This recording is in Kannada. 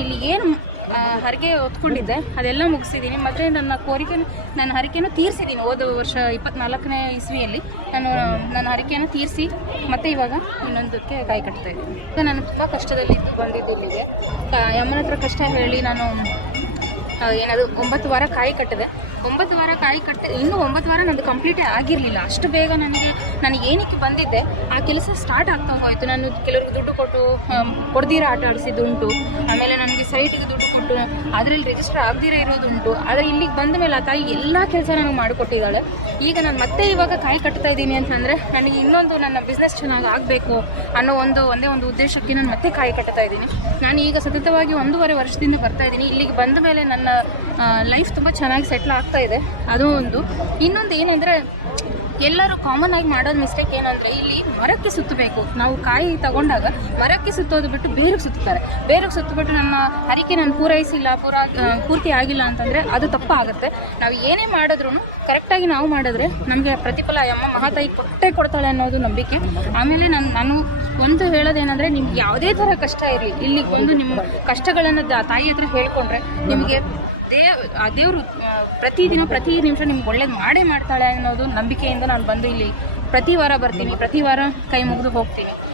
ಇಲ್ಲಿ ಏನು ಹರಕೆ ಹೊತ್ಕೊಂಡಿದ್ದೆ. ಅದೆಲ್ಲ ಮುಗಿಸಿದ್ದೀನಿ. ಮತ್ತು ನನ್ನ ಕೋರಿಕೆ ನನ್ನ ಹರಕೆಯನ್ನು ತೀರಿಸಿದ್ದೀನಿ ಹೋದ ವರ್ಷ ಇಪ್ಪತ್ನಾಲ್ಕನೇ ಇಸ್ವಿಯಲ್ಲಿ. ನಾನು, ನನ್ನ ಹರಕೆಯನ್ನು ತೀರಿಸಿ ಮತ್ತೆ ಇವಾಗ ಇನ್ನೊಂದಕ್ಕೆ ಕಾಯಿ ಕಟ್ತಾ ಇದ್ದೀನಿ. ನಾನು ತುಂಬ ಕಷ್ಟದಲ್ಲಿದ್ದು ಬಂದಿದ್ದು ಇಲ್ಲಿಗೆ. ಕ- ಯಮ್ಮನ ಹತ್ರ ಕಷ್ಟ ಹೇಳಿ ನಾನು ಏನದು ಒಂಬತ್ತು ವಾರ ಕಾಯಿ ಕಟ್ಟಿದೆ. ಒಂಬತ್ತು ವಾರ ಕಾಯಿ ಕಟ್ಟ, ಇನ್ನೂ ಒಂಬತ್ತು ವಾರ ನಂದು ಕಂಪ್ಲೀಟೇ ಆಗಿರಲಿಲ್ಲ. ಅಷ್ಟು ಬೇಗ ನನಗೆ ನಾನು ಏನಕ್ಕೆ ಬಂದಿದ್ದೆ, ಆ ಕೆಲಸ ಸ್ಟಾರ್ಟ್ ಆಗ್ತಾ ಹೋಯಿತು. ನಾನು ಕೆಲವ್ರಿಗೆ ದುಡ್ಡು ಕೊಟ್ಟು ಕೊಡ್ದಿರ ಆಟ ಆಡಿಸಿದ್ದುಂಟು. ಆಮೇಲೆ ನನಗೆ ಸೈಟಿಗೆ ದುಡ್ಡು ಕೊಟ್ಟು, ಅದರಲ್ಲಿ ರಿಜಿಸ್ಟರ್ ಆಗದಿರ ಇರೋದುಂಟು. ಆದರೆ ಇಲ್ಲಿಗೆ ಬಂದ ಮೇಲೆ ಆ ತಾಯಿ ಎಲ್ಲ ಕೆಲಸ ನನಗೆ ಮಾಡಿಕೊಟ್ಟಿದ್ದಾಳೆ. ಈಗ ನಾನು ಮತ್ತೆ ಇವಾಗ ಕಾಯಿ ಕಟ್ತಾ ಇದ್ದೀನಿ ಅಂತಂದರೆ, ನನಗೆ ಇನ್ನೊಂದು ನನ್ನ ಬಿಸ್ನೆಸ್ ಚೆನ್ನಾಗಿ ಆಗಬೇಕು ಅನ್ನೋ ಒಂದು, ಒಂದೇ ಒಂದು ಉದ್ದೇಶಕ್ಕೆ ನಾನು ಮತ್ತೆ ಕಾಯಿ ಕಟ್ತಾ ಇದ್ದೀನಿ. ನಾನು ಈಗ ಸತತವಾಗಿ ಒಂದೂವರೆ ವರ್ಷದಿಂದ ಬರ್ತಾ ಇದ್ದೀನಿ. ಇಲ್ಲಿಗೆ ಬಂದ ಮೇಲೆ ನನ್ನ ಲೈಫ್ ತುಂಬ ಚೆನ್ನಾಗಿ ಸೆಟ್ಲ್ ಆಗ್ತಾ ಇದೆ. ಅದು ಒಂದು. ಇನ್ನೊಂದು ಏನಂದರೆ ಎಲ್ಲರೂ ಕಾಮನ್ ಆಗಿ ಮಾಡೋದು ಮಿಸ್ಟೇಕ್ ಏನಂದರೆ ಇಲ್ಲಿ ಮರಕ್ಕೆ ಸುತ್ತಬೇಕು. ನಾವು ಕಾಯಿ ತಗೊಂಡಾಗ ಮರಕ್ಕೆ ಸುತ್ತೋದು ಬಿಟ್ಟು ಬೇರಿಗೆ ಸುತ್ತಾರೆ ಬೇರಿಗೆ ಸುತ್ತಬಿಟ್ಟು ನಮ್ಮ ಹರಿಕೆ ನಾನು ಪೂರೈಸಿಲ್ಲ, ಪೂರ ಪೂರ್ತಿ ಆಗಿಲ್ಲ ಅಂತಂದರೆ ಅದು ತಪ್ಪಾಗುತ್ತೆ. ನಾವು ಏನೇ ಮಾಡಿದ್ರೂ ಕರೆಕ್ಟಾಗಿ ನಾವು ಮಾಡಿದ್ರೆ ನಮಗೆ ಪ್ರತಿಫಲ ಅಮ್ಮ, ಮಹಾತಾಯಿ ಕೊಟ್ಟೇ ಕೊಡ್ತಾಳೆ ಅನ್ನೋದು ನಂಬಿಕೆ. ಆಮೇಲೆ ನಾನು ನಾನು ಒಂದು ಹೇಳೋದೇನೆಂದರೆ ನಿಮ್ಗೆ ಯಾವುದೇ ಥರ ಕಷ್ಟ ಇರಲಿ, ಇಲ್ಲಿ ಒಂದು ನಿಮ್ಮ ಕಷ್ಟಗಳನ್ನು ತಾಯಿ ಹತ್ರ ಹೇಳ್ಕೊಂಡ್ರೆ ನಿಮಗೆ ದೇವ್ ಆ ದೇವರು ಪ್ರತಿದಿನ ಪ್ರತಿ ನಿಮಿಷ ನಿಮ್ಗೆ ಒಳ್ಳೇದು ಮಾಡೇ ಮಾಡ್ತಾಳೆ ಅನ್ನೋದು ನಂಬಿಕೆಯಿಂದ ನಾನು ಬಂದು ಇಲ್ಲಿ ಪ್ರತಿ ವಾರ ಬರ್ತೀನಿ. ಪ್ರತಿ ವಾರ ಕೈ ಮುಗಿದು ಹೋಗ್ತೀನಿ.